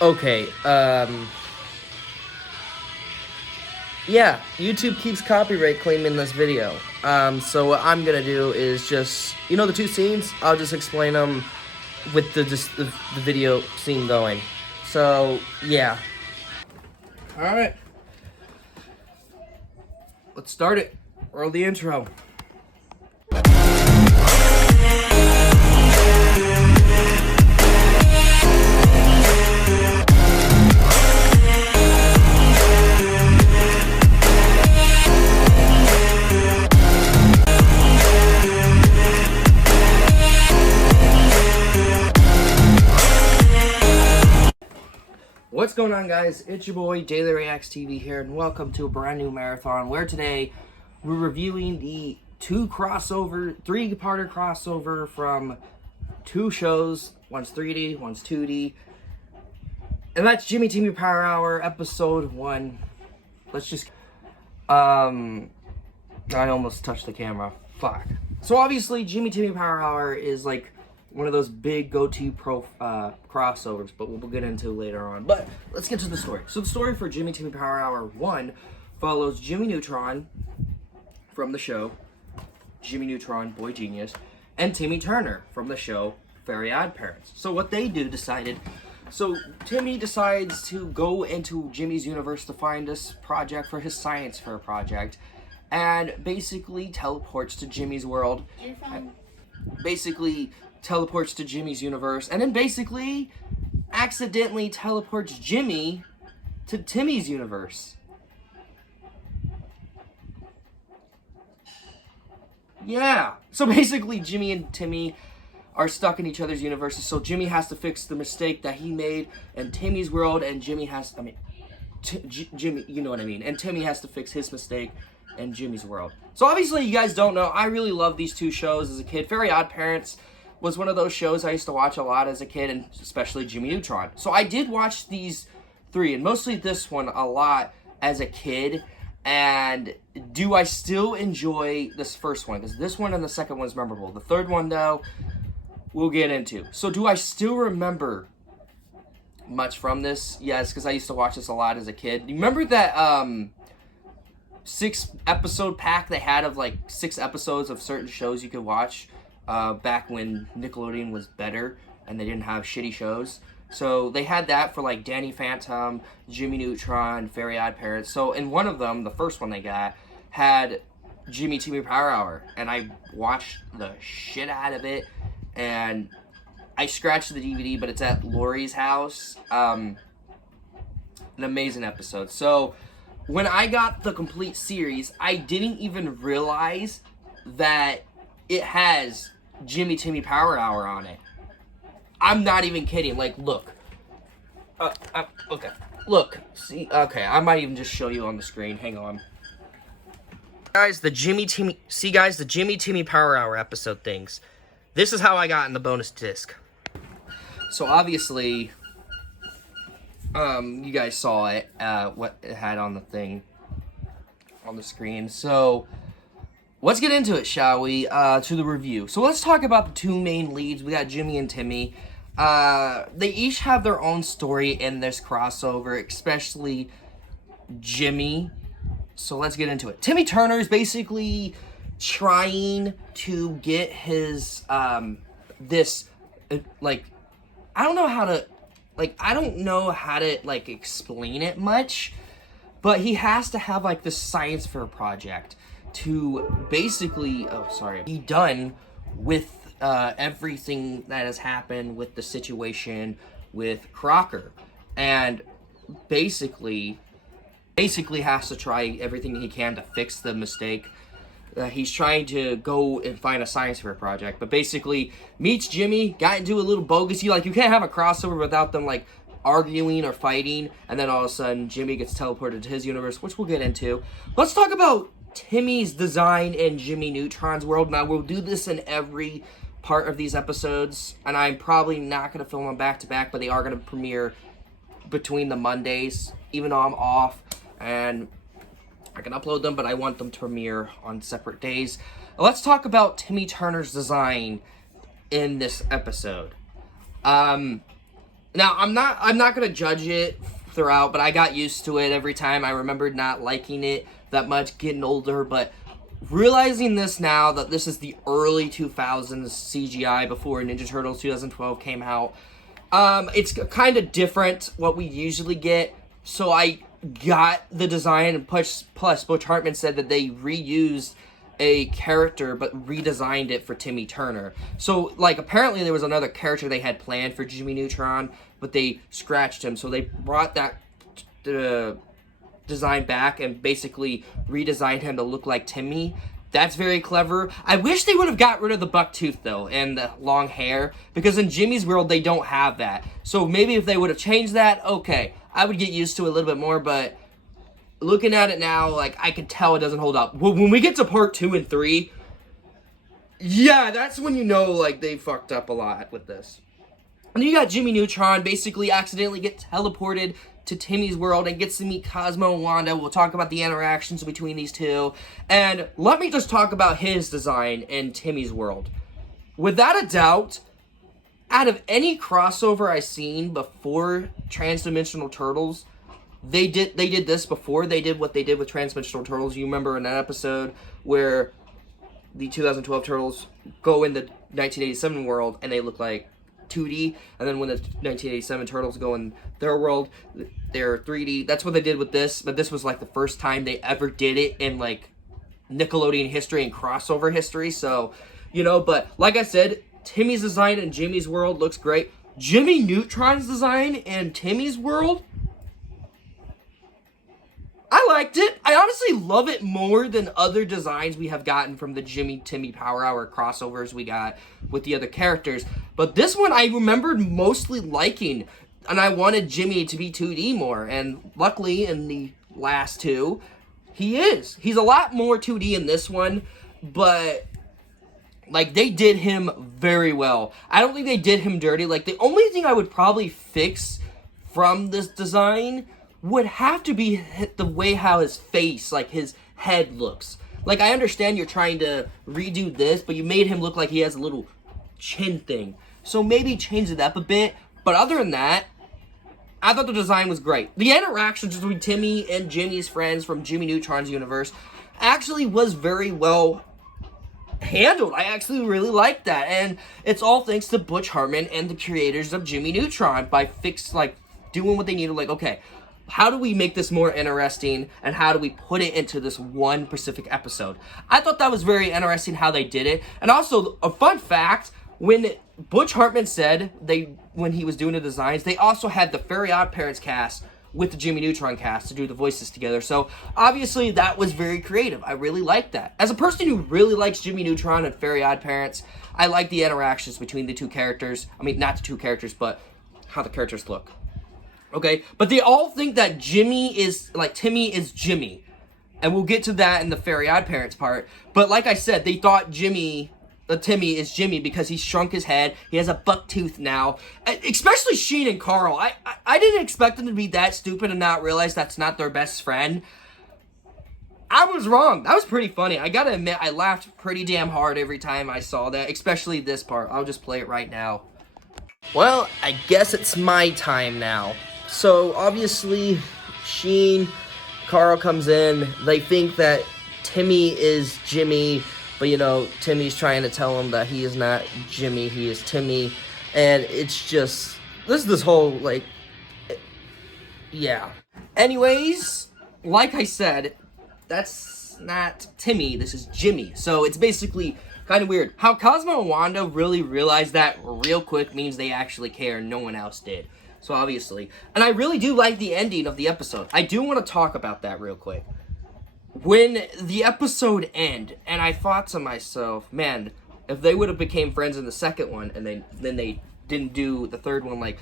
Okay, yeah, YouTube keeps copyright claiming this video. So what I'm gonna do is just, the two scenes, I'll just explain them with the video scene going. So, yeah. Alright. Let's start it. Roll the intro. What's going on, guys? It's your boy Daily Reacts TV here, and welcome to a brand new marathon where today we're reviewing the three-parter crossover from two shows. One's 3D, one's 2D, and that's Jimmy Timmy Power Hour episode 1. Let's just I almost touched the camera. Fuck. So obviously Jimmy Timmy Power Hour is like one of those big go-to crossovers, but we'll get into later on. But let's get to the story. So the story for Jimmy Timmy Power Hour 1 follows Jimmy Neutron from the show Jimmy Neutron, Boy Genius, and Timmy Turner from the show Very Odd Parents. So what they so Timmy decides to go into Jimmy's universe to find this project for his science fair project, and basically teleports to Jimmy's world. Basically teleports to Jimmy's universe, and then basically accidentally teleports Jimmy to Timmy's universe. Yeah. So basically Jimmy and Timmy are stuck in each other's universes, so Jimmy has to fix the mistake that he made in Timmy's world, and Jimmy, you know what I mean, and Timmy has to fix his mistake in Jimmy's world. So obviously you guys don't know, I really love these two shows as a kid. Very Odd Parents was one of those shows I used to watch a lot as a kid, and especially Jimmy Neutron. So I did watch these three, and mostly this one, a lot as a kid. And do I still enjoy this first one? Because this one and the second one is memorable. The third one, though, we'll get into. So do I still remember much from this? Yes, because I used to watch this a lot as a kid. Do you remember that 6-episode pack they had of like 6 episodes of certain shows you could watch back when Nickelodeon was better and they didn't have shitty shows? So they had that for like Danny Phantom, Jimmy Neutron, Very Odd Parents. So in one of them, the first one they got, had Jimmy Timmy Power Hour, and I watched the shit out of it. And I scratched the DVD, but it's at Lori's house. An amazing episode. So when I got the complete series, I didn't even realize that it has Jimmy Timmy Power Hour on it. I'm not even kidding. Like, look. Okay. Look. See. Okay. I might even just show you on the screen. Hang on. Guys, the Jimmy Timmy Power Hour episode things. This is how I got in the bonus disc. So obviously, you guys saw it. What it had on the thing, on the screen. So let's get into it, shall we? To the review. So let's talk about the two main leads. We got Jimmy and Timmy. They each have their own story in this crossover, especially Jimmy. So let's get into it. Timmy Turner is basically trying to get his, I don't know how to, explain it much, but he has to have, this science fair project to basically, be done with everything that has happened with the situation with Crocker, and basically has to try everything he can to fix the mistake. He's trying to go and find a science fair project, but basically meets Jimmy, got into a little bogus. You can't have a crossover without them arguing or fighting, and then all of a sudden Jimmy gets teleported to his universe, which we'll get into. Let's talk about Timmy's design in Jimmy Neutron's world. Now, we'll do this in every part of these episodes, and I'm probably not going to film them back to back, but they are going to premiere between the Mondays, even though I'm off, and I can upload them, but I want them to premiere on separate days. Let's talk about Timmy Turner's design in this episode. Now, I'm not gonna judge it throughout, but I got used to it every time. I remembered not liking it that much, getting older, but realizing this now, that this is the early 2000s CGI before Ninja Turtles 2012 came out, it's kind of different what we usually get, so I got the design, and plus Butch Hartman said that they reused a character but redesigned it for Timmy Turner. So, like, apparently there was another character they had planned for Jimmy Neutron, but they scratched him, so they brought that design back and basically redesigned him to look like Timmy. That's very clever. I wish they would have got rid of the buck tooth, though, and the long hair, because in Jimmy's world, they don't have that. So maybe if they would have changed that, okay, I would get used to it a little bit more, but looking at it now, like, I can tell it doesn't hold up. When we get to part 2 and 3, yeah, that's when you know, like, they fucked up a lot with this. And you got Jimmy Neutron basically accidentally get teleported to Timmy's world and gets to meet Cosmo and Wanda. We'll talk about the interactions between these two. And let me just talk about his design in Timmy's world. Without a doubt, out of any crossover I've seen before Transdimensional Turtles, they did this before they did what they did with Transdimensional Turtles. You remember in that episode where the 2012 Turtles go in the 1987 world and they look like 2D, and then when the 1987 Turtles go in their world, they're 3D. That's what they did with this, but this was like the first time they ever did it in like Nickelodeon history and crossover history. So, you know, but like I said, Timmy's design in Jimmy's world looks great. Jimmy Neutron's design in Timmy's world, I liked it. I honestly love it more than other designs we have gotten from the Timmy Power Hour crossovers we got with the other characters. But this one I remembered mostly liking, and I wanted Jimmy to be 2D more. And luckily in the last two, he is. He's a lot more 2D in this one, but like, they did him very well. I don't think they did him dirty. Like, the only thing I would probably fix from this design would have to be the way how his face, like his head looks. Like, I understand you're trying to redo this, but you made him look like he has a little chin thing. So maybe change it up a bit. But other than that, I thought the design was great. The interactions between Timmy and Jimmy's friends from Jimmy Neutron's universe actually was very well handled. I actually really liked that. And it's all thanks to Butch Hartman and the creators of Jimmy Neutron by doing what they needed. Like, okay, how do we make this more interesting, and how do we put it into this one specific episode? I thought that was very interesting how they did it. And also, a fun fact, when Butch Hartman said when he was doing the designs, they also had the Very Odd Parents cast with the Jimmy Neutron cast to do the voices together. So obviously that was very creative. I really liked that. As a person who really likes Jimmy Neutron and Very Odd Parents, I like the interactions between the two characters. I mean, not the two characters, but how the characters look. Okay, but they all think that Timmy is Jimmy. And we'll get to that in the Very Odd Parents part. But like I said, they thought Timmy is Jimmy because he shrunk his head. He has a buck tooth now. Especially Sheen and Carl. I didn't expect them to be that stupid and not realize that's not their best friend. I was wrong. That was pretty funny. I gotta admit, I laughed pretty damn hard every time I saw that. Especially this part. I'll just play it right now. Well, I guess it's my time now. So, obviously, Carl comes in. They think that Timmy is Jimmy, but, you know, Timmy's trying to tell him that he is not Jimmy, he is Timmy. And it's just, this whole, like, yeah. Anyways, like I said, that's not Timmy, this is Jimmy. So, it's basically kind of weird. How Cosmo and Wanda really realized that real quick means they actually care and no one else did. So obviously, and I really do like the ending of the episode. I do want to talk about that real quick. When the episode ended, and I thought to myself, man, if they would have became friends in the second one, and then they didn't do the third one, like,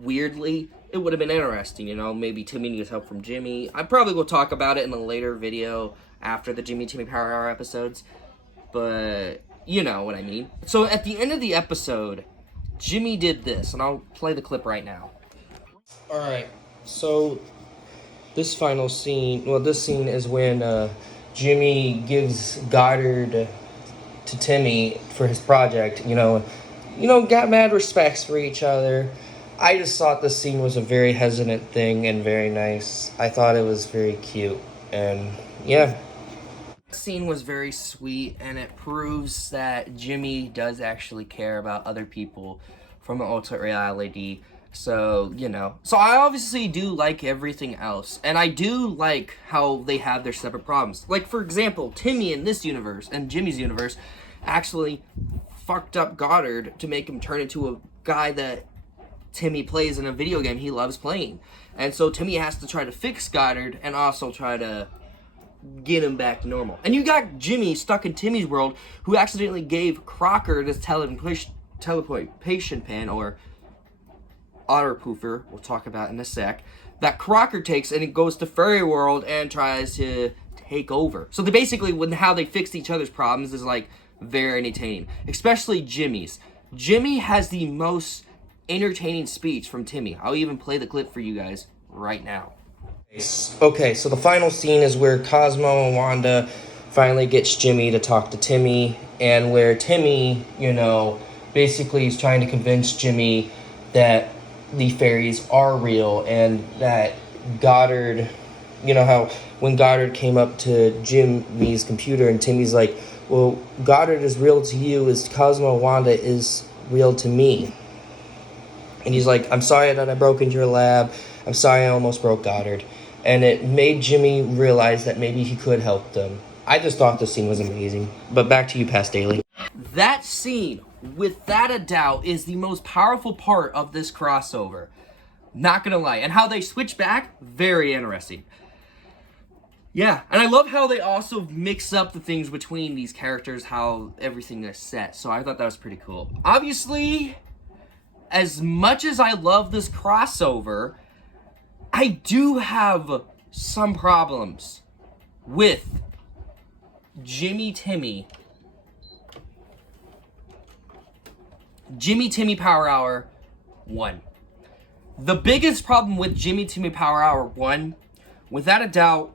weirdly, it would have been interesting, you know? Maybe Timmy needs help from Jimmy. I probably will talk about it in a later video after the Timmy Power Hour episodes, but you know what I mean. So at the end of the episode, Jimmy did this, and I'll play the clip right now. Alright, so this final scene, this scene is when Jimmy gives Goddard to Timmy for his project, you know, got mad respects for each other. I just thought the scene was a very hesitant thing and very nice. I thought it was very cute, and yeah. The scene was very sweet, and it proves that Jimmy does actually care about other people from an alternate reality. So, you know. So I obviously do like everything else, and I do like how they have their separate problems. Like, for example, Timmy in this universe and Jimmy's universe actually fucked up Goddard to make him turn into a guy that Timmy plays in a video game he loves playing. And so Timmy has to try to fix Goddard and also try to get him back to normal. And you got Jimmy stuck in Timmy's world, who accidentally gave Crocker this teleportation pen, or otter poofer, we'll talk about in a sec, that Crocker takes, and it goes to Fairy World and tries to take over. So they basically, how they fixed each other's problems is like very entertaining, especially Jimmy's. Jimmy has the most entertaining speech from Timmy. I'll even play the clip for you guys right now. Okay, so the final scene is where Cosmo and Wanda finally gets Jimmy to talk to Timmy, and where Timmy, you know, basically is trying to convince Jimmy that the fairies are real, and that Goddard, you know how when Goddard came up to Jimmy's computer and Timmy's like, well, Goddard is real to you as Cosmo and Wanda is real to me. And he's like, I'm sorry that I broke into your lab. I'm sorry I almost broke Goddard. And it made Jimmy realize that maybe he could help them. I just thought the scene was amazing. But back to you, Past Daily. That scene, without a doubt, is the most powerful part of this crossover. Not gonna lie. And how they switch back, very interesting. Yeah, and I love how they also mix up the things between these characters, how everything is set. So I thought that was pretty cool. Obviously, as much as I love this crossover, I do have some problems with Timmy Power Hour 1. The biggest problem with Timmy Power Hour 1, without a doubt,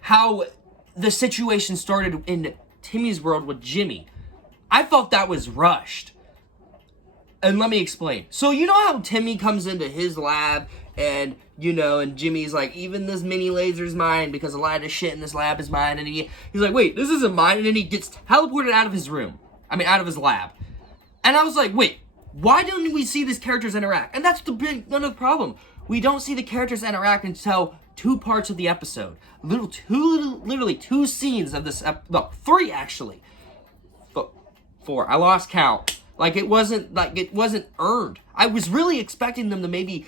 how the situation started in Timmy's world with Jimmy. I felt that was rushed. And let me explain. So you know how Timmy comes into his lab and, you know, and Jimmy's like, even this mini laser's mine because a lot of shit in this lab is mine. And he's like, wait, this isn't mine. And then he gets teleported out of his room. Out of his lab. And I was like, wait, why don't we see these characters interact? And that's another problem. We don't see the characters interact until 2 parts of the episode. Literally 2 scenes of this, no, 3 actually. 4, I lost count. It wasn't earned. I was really expecting them to maybe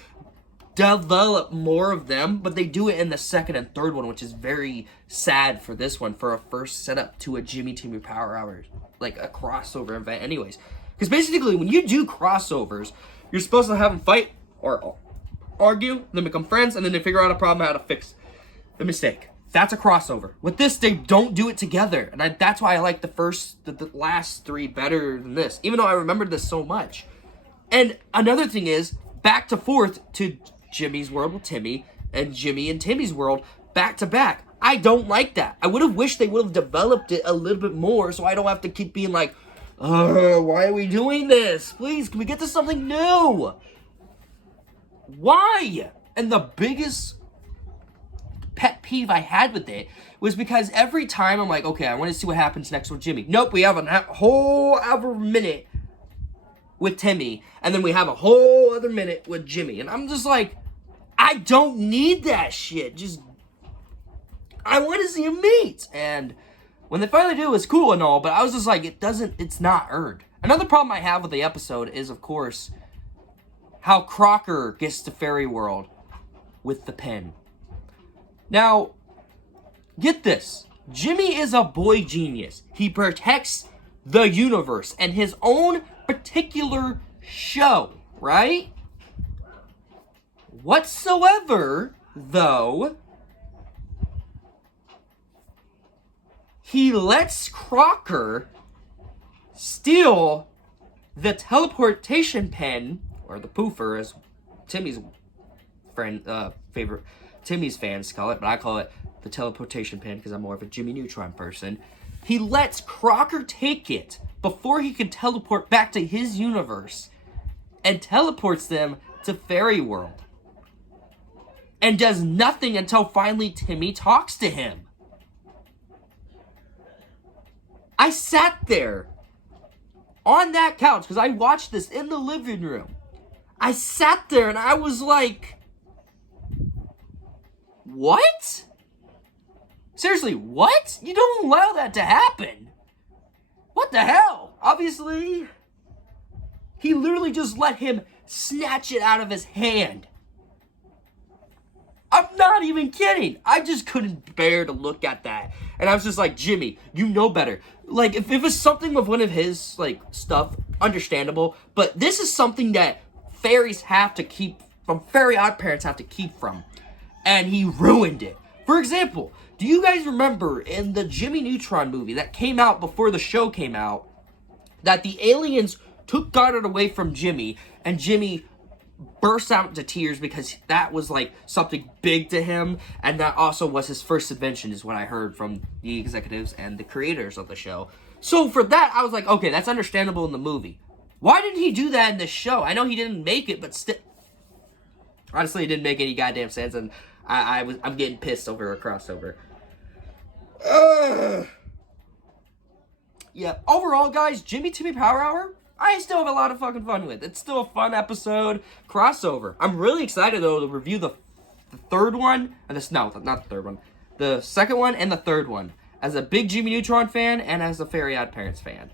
develop more of them, but they do it in the 2nd and 3rd one, which is very sad for this one, for a first setup to a Timmy Power Hour, like a crossover event anyways. Because basically, when you do crossovers, you're supposed to have them fight or argue, then become friends, and then they figure out a problem, how to fix the mistake. That's a crossover. With this, they don't do it together. And that's why I like the last 3 better than this, even though I remembered this so much. And another thing is, back to forth to Jimmy's world with Timmy, and Jimmy and Timmy's world, back to back. I don't like that. I would have wished they would have developed it a little bit more, so I don't have to keep being like, why are we doing this? Please, can we get to something new? Why? And the biggest pet peeve I had with it was because every time I'm like, okay, I want to see what happens next with Jimmy. Nope, we have a whole other minute with Timmy, and then we have a whole other minute with Jimmy. And I'm just like, I don't need that shit. I want to see them meet. And when they finally do, it's cool and all, but I was just like, it's not earned. Another problem I have with the episode is, of course, how Crocker gets to Fairy World with the pen. Now, get this. Jimmy is a boy genius. He protects the universe and his own particular show, right? Whatsoever, though, he lets Crocker steal the teleportation pen, or the poofer, as Timmy's Timmy's fans call it, but I call it the teleportation pen because I'm more of a Jimmy Neutron person. He lets Crocker take it before he can teleport back to his universe and teleports them to Fairy World. And does nothing until finally Timmy talks to him. I sat there on that couch, because I watched this in the living room. I sat there and I was like, what? Seriously, what? You don't allow that to happen. What the hell? Obviously, he literally just let him snatch it out of his hand. I'm not even kidding. I just couldn't bear to look at that. And I was just like, Jimmy, you know better. Like, if it was something with one of his, like, stuff, understandable. But this is something that fairies have to keep from, fairy godparents have to keep from. And he ruined it. For example, do you guys remember in the Jimmy Neutron movie that came out before the show came out, that the aliens took Goddard away from Jimmy, and Jimmy burst out into tears because that was like something big to him, and that also was his first invention, is what I heard from the executives and the creators of the show. So for that, I was like, okay, that's understandable in the movie. Why didn't he do that in the show? I know he didn't make it, but still, honestly, it didn't make any goddamn sense, and I'm getting pissed over a crossover. Yeah, overall, guys, Jimmy Timmy Power Hour, I still have a lot of fucking fun with. It's still a fun episode crossover. I'm really excited, though, to review the third one. No, not the third one. The second one and the third one. As a big Jimmy Neutron fan and as a Fairy Odd Parents fan.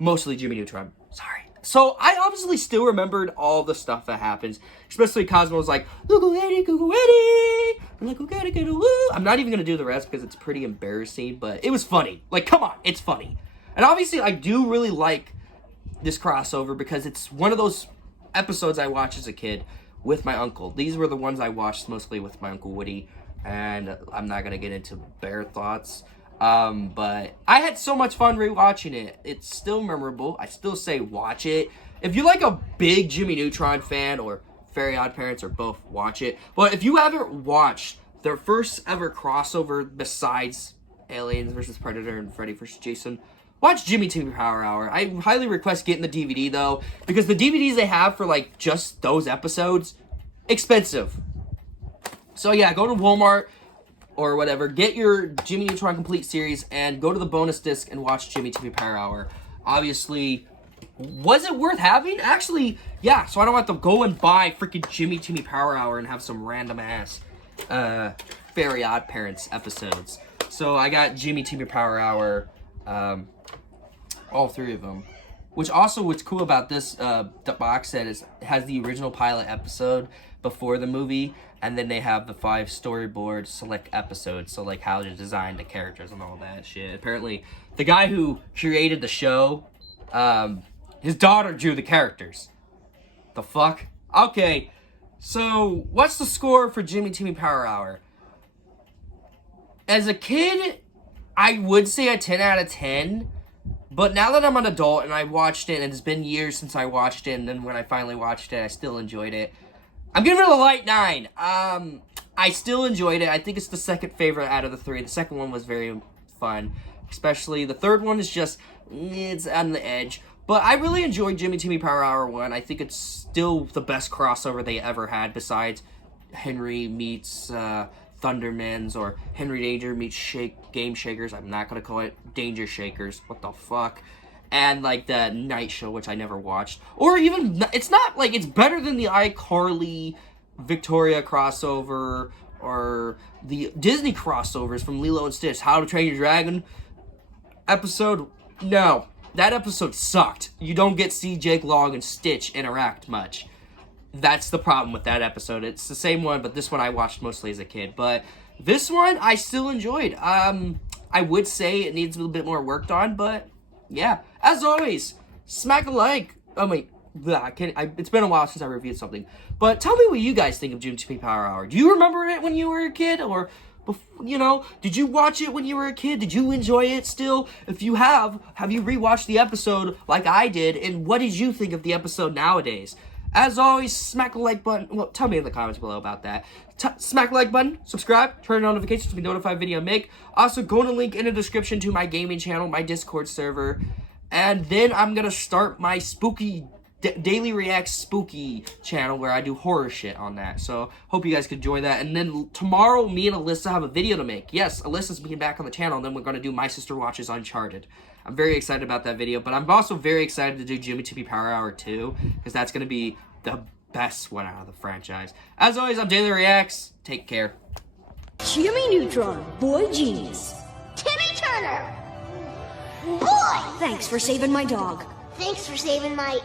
Mostly Jimmy Neutron. Sorry. So, I obviously still remembered all the stuff that happens. Especially Cosmo's like, Google Eddie, Google Eddie. I'm like, okay, get a woo. I'm not even going to do the rest because it's pretty embarrassing. But it was funny. Like, come on. It's funny. And obviously, I do really like this crossover because it's one of those episodes I watched as a kid with my uncle. These were the ones I watched mostly with my Uncle Woody, and I'm not gonna get into bear thoughts, but I had so much fun rewatching it. It's still memorable. I still say watch it. If you're like a big Jimmy Neutron fan or Fairy Odd Parents or both, watch it. But if you haven't watched their first ever crossover besides Aliens vs. Predator and Freddy vs. Jason, watch Jimmy Timmy Power Hour. I highly request getting the DVD, though, because the DVDs they have for, like, just those episodes, expensive. So, yeah, go to Walmart or whatever, get your Jimmy Neutron Complete series, and go to the bonus disc and watch Jimmy Timmy Power Hour. Obviously, was it worth having? Actually, yeah, so I don't have to go and buy freaking Jimmy Timmy Power Hour and have some random-ass Fairy Odd Parents episodes. So, I got Jimmy Timmy Power Hour, all three of them. Which also, what's cool about this the box set is it has the original pilot episode before the movie, and then they have the 5 storyboard select episodes, so like how to design the characters and all that shit. Apparently, the guy who created the show, his daughter drew the characters. The fuck? Okay, so what's the score for Jimmy Timmy Power Hour? As a kid, I would say a 10 out of 10. But now that I'm an adult and I watched it, and it's been years since I watched it, and then when I finally watched it, I still enjoyed it. I'm giving it a light 9. I still enjoyed it. I think it's the second favorite out of the 3. The second one was very fun. Especially the third one is just, it's on the edge. But I really enjoyed Jimmy Timmy Power Hour 1. I think it's still the best crossover they ever had besides Henry meets Thundermans or Henry Danger meets Game Shakers. I'm not going to call it Danger Shakers. What the fuck? And like the Night Show, which I never watched. Or even, it's not like, it's better than the iCarly Victoria crossover or the Disney crossovers from Lilo and Stitch. How to Train Your Dragon episode. No, that episode sucked. You don't get to see Jake Long and Stitch interact much. That's the problem with that episode. It's the same one, but this one I watched mostly as a kid. But this one I still enjoyed. I would say it needs a little bit more worked on, but yeah. As always, smack a like. Oh wait, it's been a while since I reviewed something. But tell me what you guys think of Jimmy Timmy Power Hour. Do you remember it when you were a kid, or did you watch it when you were a kid? Did you enjoy it still? If you have you rewatched the episode like I did? And what did you think of the episode nowadays? As always, smack the like button. Well, tell me in the comments below about that. Smack the like button, subscribe, turn on notifications to be notified video I make. Also, go to the link in the description to my gaming channel, my Discord server. And then I'm going to start my spooky Daily Reacts Spooky channel where I do horror shit on that. So hope you guys could join that. And then tomorrow, me and Alyssa have a video to make. Yes, Alyssa's being back on the channel, and then we're going to do My Sister Watches Uncharted. I'm very excited about that video, but I'm also very excited to do Jimmy Timmy Power Hour 2, because that's going to be the best one out of the franchise. As always, I'm Daily Reacts. Take care. Jimmy Neutron, boy genius. Timmy Turner! Boy! Thanks for saving my dog. Thanks for saving my,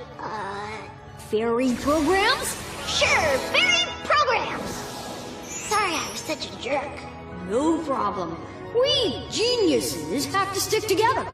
Fairy programs? Sure, fairy programs! Sorry I was such a jerk. No problem. We geniuses have to stick together.